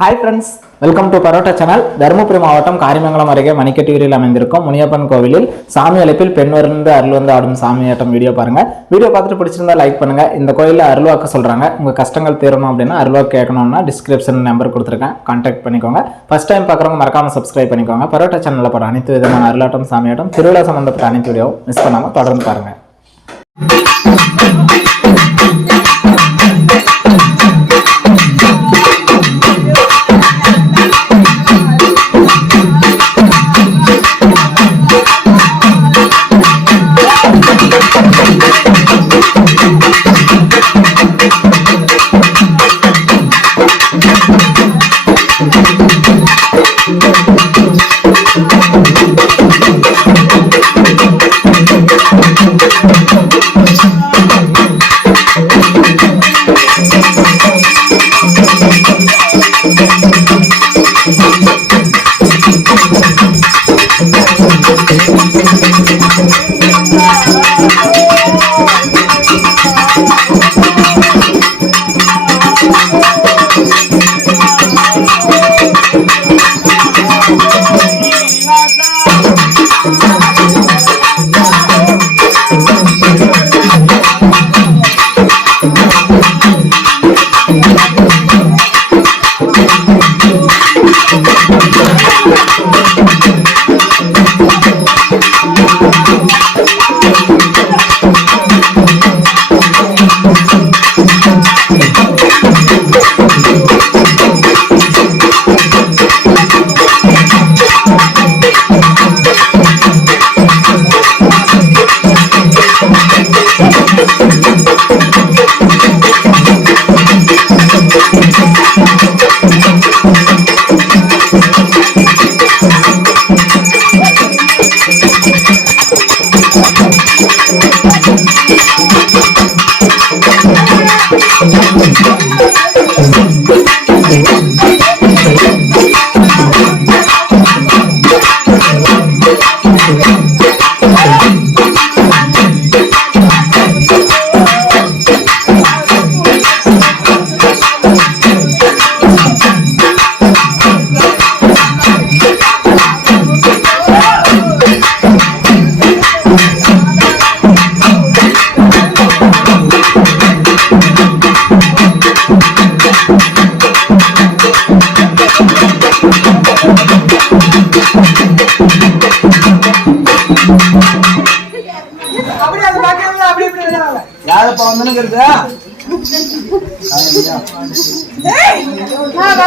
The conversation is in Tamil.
Hi friends welcome to parotta channel Dharmapuri மாவட்டம் காரிமங்கலம் அருகே மணிக்கட்டியூரில் அமைந்திருக்கும் முனியப்பன் கோவிலில் சாமி அழைப்பில் பெண் வந்து அருள் வந்து ஆடும் சாமியாட்டம் வீடியோ பாருங்கள் வீடியோ பார்த்துட்டு பிடிச்சிருந்தா லைக் பண்ணுங்கள் இந்த கோயிலில் அருள்வாக்க சொல்கிறாங்க உங்கள் கஷ்டங்கள் தீரணும் அப்படின்னா அருள்வாக்கு கேட்கணும்னா டிஸ்கிரிப்ஷன் நம்பர் கொடுத்துருக்கேன். கான்டாக்ட் பண்ணிக்கோங்க. ஃபர்ஸ்ட் டைம் பார்க்குறவங்க மறக்காமல் சப்ஸ்கிரைப் பண்ணிக்கோங்க. பரோட்டா சேனலில் போகிற அனைத்து விதமான அருளாட்டம் சாமியாட்டம் திருவிழா சம்மந்தப்பட்ட அனைத்து வீடியோவும் மிஸ் பண்ணாமல் தொடர்ந்து பாருங்க அப்படி யாரப்பா வந்தனுங்கிறது ஏய், நான்